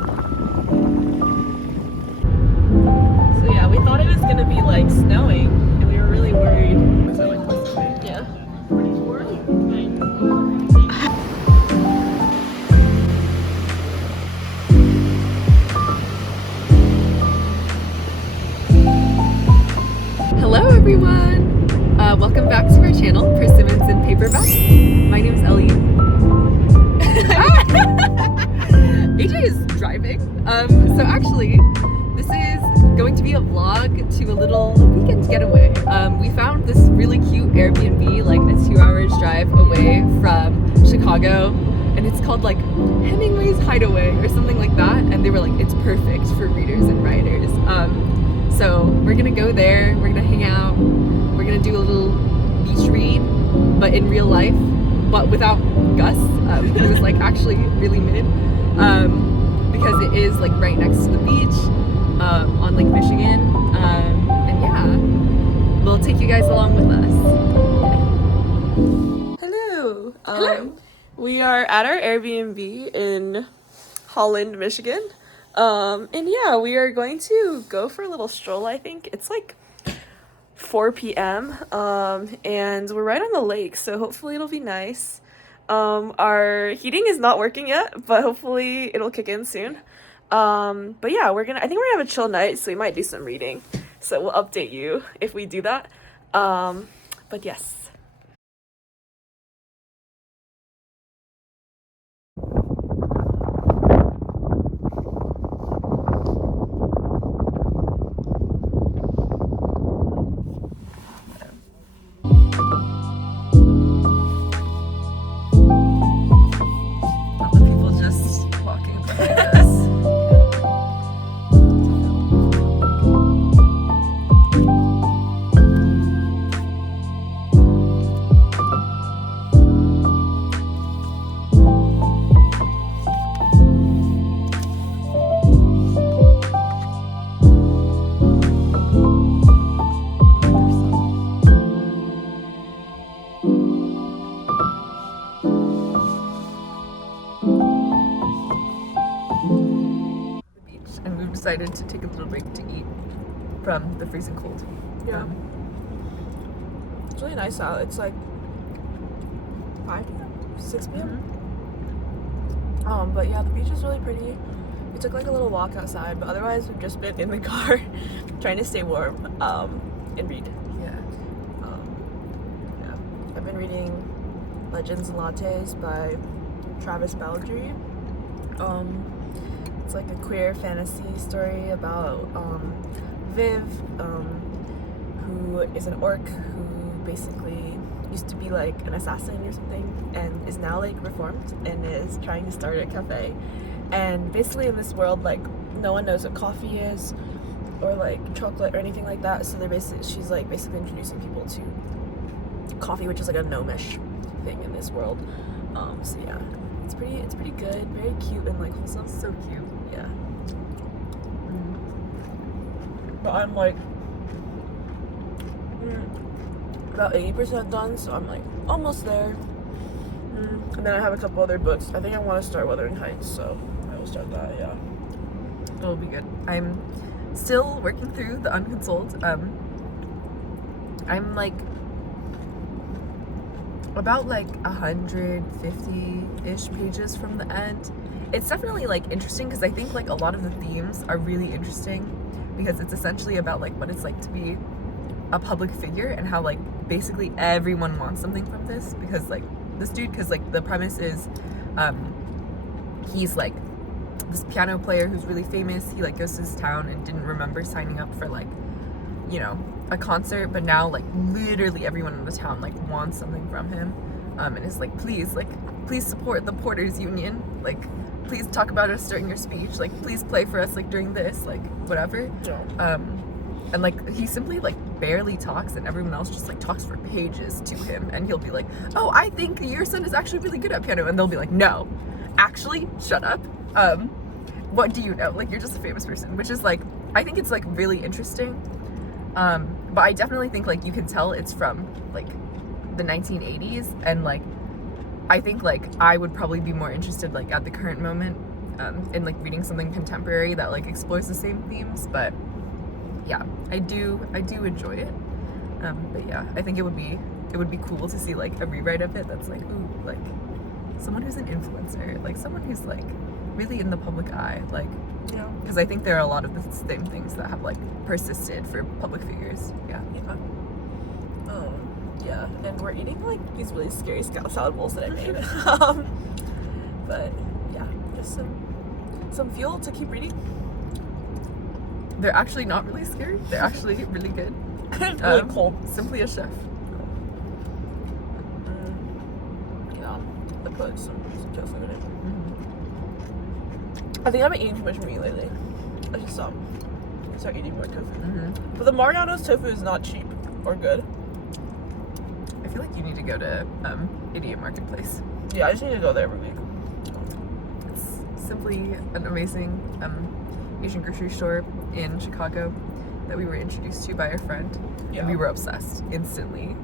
So yeah, we thought it was gonna be like snowing, and we were really worried. Was it like close to it? Yeah. 44? Hello everyone! Welcome back to our channel, Persimmons and Paperback. My name is Ellie. AJ is driving. So actually, this is going to be a vlog to a little weekend getaway. We found this really cute Airbnb, like a 2 hours drive away from Chicago, and it's called like Hemingway's Hideaway or something like that. And they were like, it's perfect for readers and writers. So we're gonna go there, we're gonna hang out, we're gonna do a little beach read, but in real life, but without Gus. It was like actually really mid, because it is like right next to the beach, on Lake Michigan, and yeah, we'll take you guys along with us. Hello. Hello. We are at our Airbnb in Holland, Michigan. And yeah, we are going to go for a little stroll. I think it's like 4 p.m. And we're right on the lake, so hopefully it'll be nice. Our heating is not working yet, but hopefully it'll kick in soon. But yeah, I think we're gonna have a chill night, so we might do some reading. So we'll update you if we do that. But yes. Decided to take a little break to eat from the freezing cold. Yeah. It's really nice out. It's like 5 p.m., 6 p.m. But yeah, the beach is really pretty. We took like a little walk outside, but otherwise we've just been in the car trying to stay warm and read. Yeah. Yeah. I've been reading Legends and Lattes by Travis Baldree. It's like a queer fantasy story about Viv, who is an orc who basically used to be like an assassin or something and is now like reformed and is trying to start a cafe. And basically in this world, like no one knows what coffee is or like chocolate or anything like that, so she's like basically introducing people to coffee, which is like a gnomish thing in this world. So yeah, it's pretty good, very cute and like wholesome. So cute. Yeah. But I'm like about 80% done, so I'm like almost there. And then I have a couple other books. I think I want to start Wuthering Heights, so I will start that. Yeah. It'll be good. I'm still working through the Unconsoled. I'm like about like 150-ish pages from the end. It's definitely like interesting because I think like a lot of the themes are really interesting because it's essentially about like what it's like to be a public figure and how like basically everyone wants something from this because like this dude, because like the premise is he's like this piano player who's really famous. He like goes to this town and didn't remember signing up for like, you know, a concert, but now like literally everyone in the town like wants something from him, and is like, please support the Porters Union, like please talk about us during your speech, like please play for us like during this, like whatever. Yeah. And like he simply like barely talks and everyone else just like talks for pages to him, and he'll be like, oh, I think your son is actually really good at piano, and they'll be like, no, actually shut up, what do you know, like you're just a famous person, which is like, I think it's like really interesting. But I definitely think like you can tell it's from like the 1980s, and like I think like I would probably be more interested like at the current moment in like reading something contemporary that like explores the same themes. But yeah, I do enjoy it. But yeah, I think it would be cool to see like a rewrite of it that's like, ooh, like someone who's an influencer, like someone who's like really in the public eye, like, Yeah. because I think there are a lot of the same things that have like persisted for public figures. Yeah. Yeah, and we're eating like these really scary scallop salad bowls that I made. But yeah, just some fuel to keep reading. They're actually not really scary. They're actually really good. Really cold. Simply a chef. Yeah, I put some tofu in it. Mm-hmm. I think I've been eating too much meat lately. I should start eating more tofu. Mm-hmm. But the Mariano's tofu is not cheap or good. I feel like you need to go to Idiot Marketplace. Yeah, I just need to go there every week. It's simply an amazing Asian grocery store in Chicago that we were introduced to by a friend. Yeah. And we were obsessed instantly.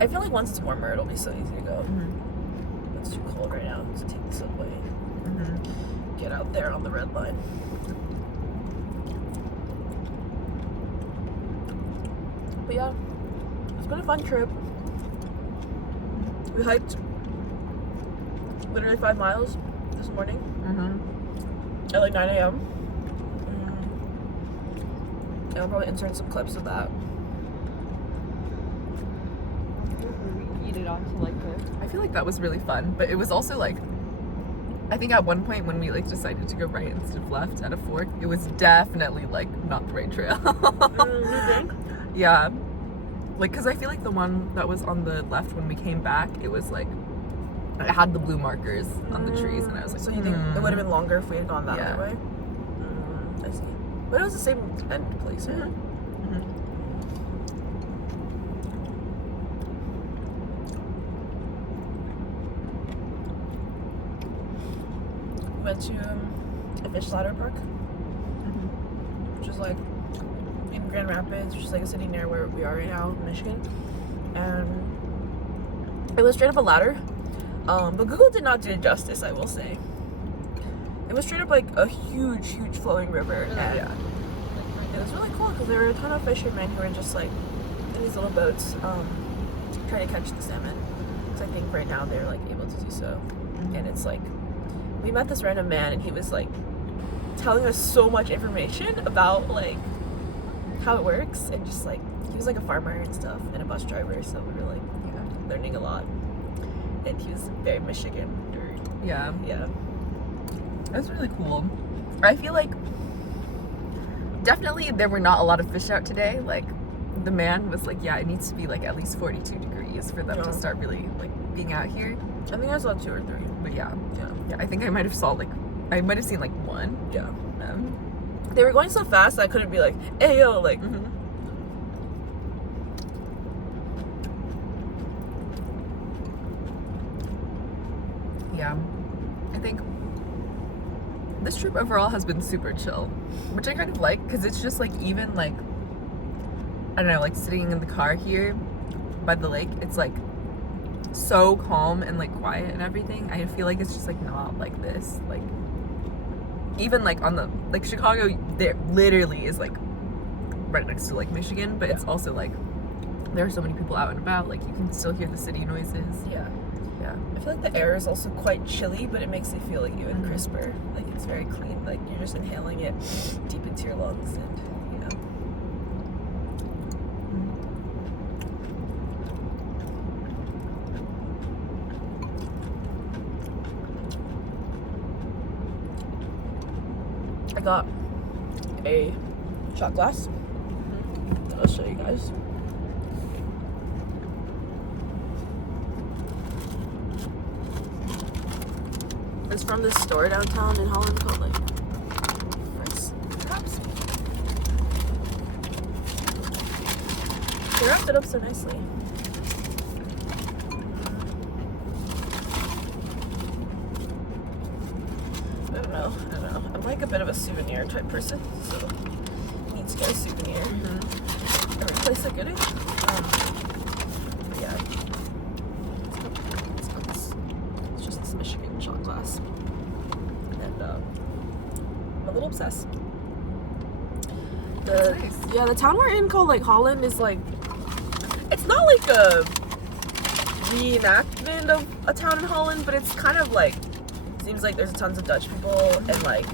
I feel like once it's warmer, it'll be so easy to go. Mm-hmm. It's too cold right now to take the subway. Mm-hmm. Get out there on the red line. But yeah, it's been a fun trip. We hiked literally 5 miles this morning Mm-hmm. at like 9 a.m. And I'll probably insert some clips of that. We eat it onto like the. I feel like that was really fun, but it was also like, I think at one point when we like decided to go right instead of left at a fork, it was definitely like not the right trail. You think? Yeah, like because I feel like the one that was on the left when we came back, it was like it had the blue markers on the trees, and I was like, So you think it would have been longer if we had gone that Yeah. other way? I see. But it was the same end place, right? Mhm. We went to a fish ladder park, which is like in Grand Rapids, which is like a city near where we are right now in Michigan. And it was straight up a ladder. But Google did not do it justice, I will say. It was straight up like a huge, huge flowing river. And Yeah. it was really cool because there were a ton of fishermen who were just like in these little boats trying to catch the salmon. So I think right now they're like able to do so. And it's like, we met this random man and he was like telling us so much information about like how it works, and just like he was like a farmer and stuff and a bus driver, so we were like learning a lot. And he was very Michigan. Yeah. Yeah. That's really cool. I feel like definitely there were not a lot of fish out today. Like the man was like, yeah, it needs to be like at least 42 degrees for them to start really like being out here. I think I saw 2 or 3. But yeah, Yeah. I think I might have seen like one. Yeah. They were going so fast I couldn't be like, hey yo, like. Yeah, I think this trip overall has been super chill, which I kind of like, because it's just like, even like, I don't know, like sitting in the car here by the lake, it's like so calm and like quiet and everything. I feel like it's just like not like this, like even like on the like Chicago, there literally is like right next to like Michigan, but it's also like there are so many people out and about, like you can still hear the city noises. Yeah. Yeah. I feel like the air is also quite chilly, but it makes it feel like even crisper. Like it's very clean. Like you're just inhaling it deep into your lungs, and you know. I got a shot glass. I'll show you guys. It's from this store downtown in Holland called like Fritz, perhaps. They wrapped it up so nicely. I don't know. I'm like a bit of a souvenir type person, so I need to get a souvenir. Every place I go to. But yeah. It's just this Michigan shot glass. And little obsessed. That's nice. Yeah, the town we're in called like Holland is like, it's not like a reenactment of a town in Holland, but it's kind of like, seems like there's tons of Dutch people, and like,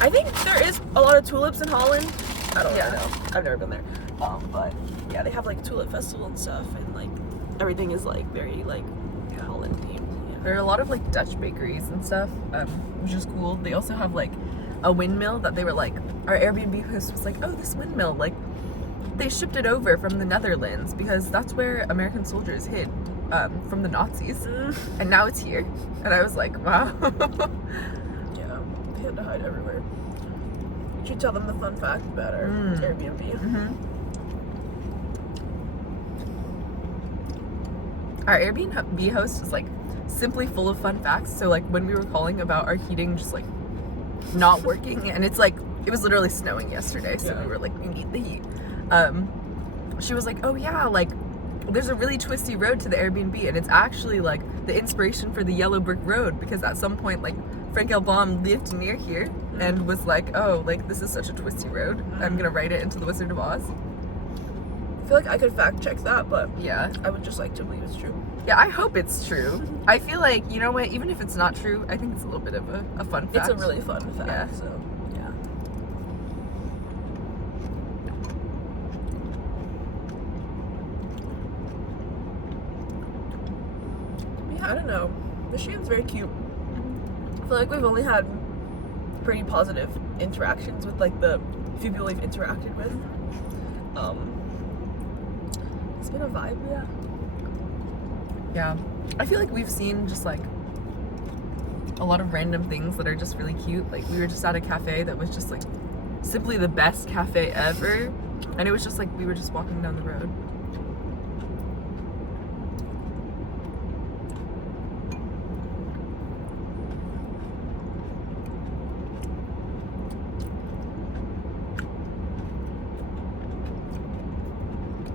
I think there is a lot of tulips in Holland. I don't really know. I've never been there. But yeah, they have like tulip festival and stuff, and like everything is like very like Holland themed. Yeah. There are a lot of like Dutch bakeries and stuff, which is cool. They also have like a windmill that they were like, our Airbnb host was like, oh, this windmill, like they shipped it over from the Netherlands because that's where American soldiers hid from the Nazis, and now it's here. And I was like, wow. Yeah, they had to hide everywhere. You should tell them the fun fact about our Airbnb. Our Airbnb host is like simply full of fun facts. So like when we were calling about our heating just like not working, and it's like, it was literally snowing yesterday, so we were like, we need the heat. She was like, oh yeah, like there's a really twisty road to the Airbnb, and it's actually like the inspiration for the yellow brick road, because at some point like Frank L. Baum lived near here and was like, oh, like this is such a twisty road, I'm gonna write it into the Wizard of Oz. I feel like I could fact check that, but yeah, I would just like to believe it's true. Yeah, I hope it's true. I feel like, you know what, even if it's not true, I think it's a little bit of a fun fact. It's a really fun fact, Yeah. so yeah. Yeah, I don't know. Michigan's very cute. I feel like we've only had pretty positive interactions with like the few people we've interacted with. It's been a vibe, yeah. Yeah. I feel like we've seen just like a lot of random things that are just really cute. Like we were just at a cafe that was just like simply the best cafe ever. And it was just like we were just walking down the road.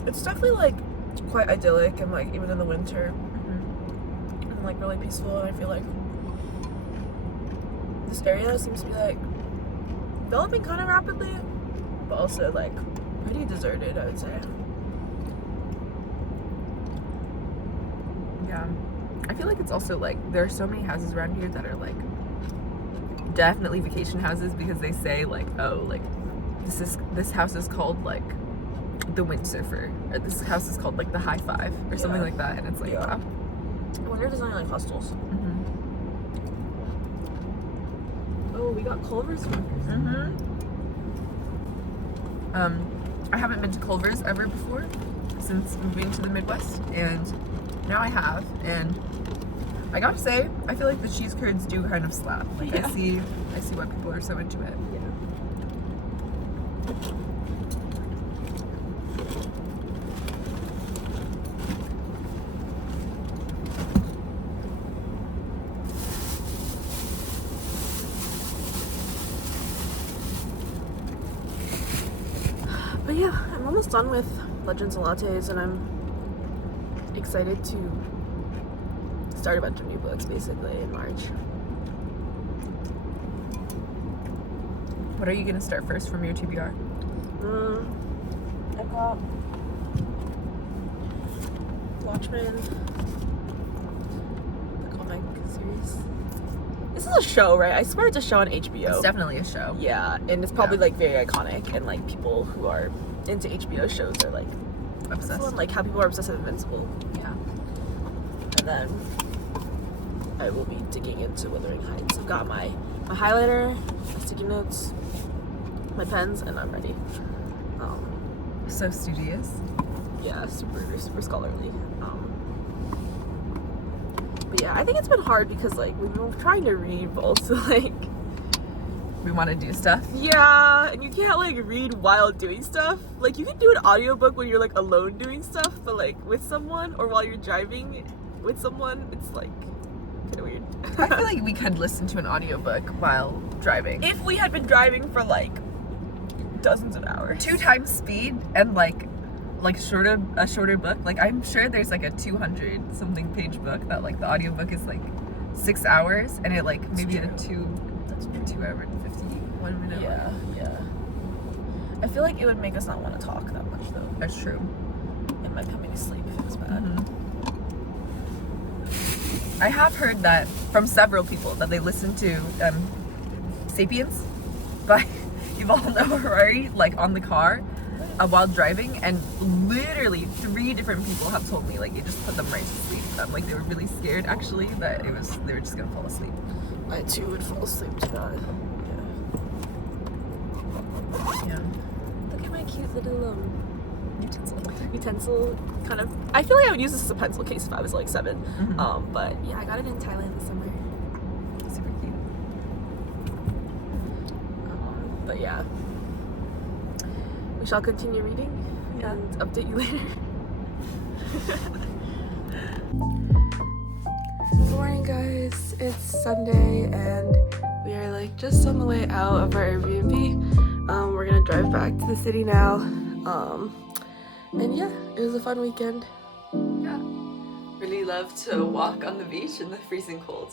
It's definitely like quite idyllic, and like even in the winter, and like really peaceful. And I feel like this area seems to be like developing kind of rapidly, but also like pretty deserted, I would say. Yeah. I feel like it's also like there are so many houses around here that are like definitely vacation houses, because they say like, oh, like this house is called like the Windsurfer, or this house is called like the High Five, or something like that, and it's like, wow. I wonder if there's any like hostels. Oh, we got Culver's. I haven't been to Culver's ever before since moving to the Midwest, and now I have, and I gotta say, I feel like the cheese curds do kind of slap. Like I see why people are so into it. But yeah, I'm almost done with Legends and Lattes, and I'm excited to start a bunch of new books basically in March. What are you gonna start first from your TBR? I've got Watchmen, the comic series. This is a show, right? I swear it's a show on HBO. It's definitely a show. Yeah, and it's probably like very iconic, and like people who are into HBO shows are like Obsessed. like how people are obsessed with Invincible. Yeah. And then I will be digging into Wuthering Heights. I've got my highlighter, my sticky notes, my pens, and I'm ready. So studious. Yeah, super scholarly. But yeah, I think it's been hard because like we've been trying to read, but also like We want to do stuff. yeah, and you can't like read while doing stuff. Like you can do an audiobook when you're like alone doing stuff, but like with someone or while you're driving with someone, it's like kind of weird. I feel like we could listen to an audiobook while driving. If we had been driving for like dozens of hours. 2 times speed and like a shorter book. Like I'm sure there's like a 200 something page book that like the audiobook is like 6 hours, and it like maybe a 2 hour and 50. 1 minute. Yeah, yeah. I feel like it would make us not want to talk that much though. That's true. It might put me to sleep if it was bad. I have heard that from several people that they listen to Sapiens by Yuval Noah Harari like on the car while driving, and literally 3 different people have told me like it just put them right to sleep. Like they were really scared actually that they were just gonna fall asleep. I too would fall asleep to that. Yeah. Look at my cute little utensil kind of. I feel like I would use this as a pencil case if I was like 7. But yeah, I got it in Thailand this summer. Super cute. But yeah, we shall continue reading and update you later. Good morning, guys. It's Sunday and we are like just on the way out of our Airbnb. We're gonna drive back to the city now. And yeah, it was a fun weekend. Yeah. Really love to walk on the beach in the freezing cold.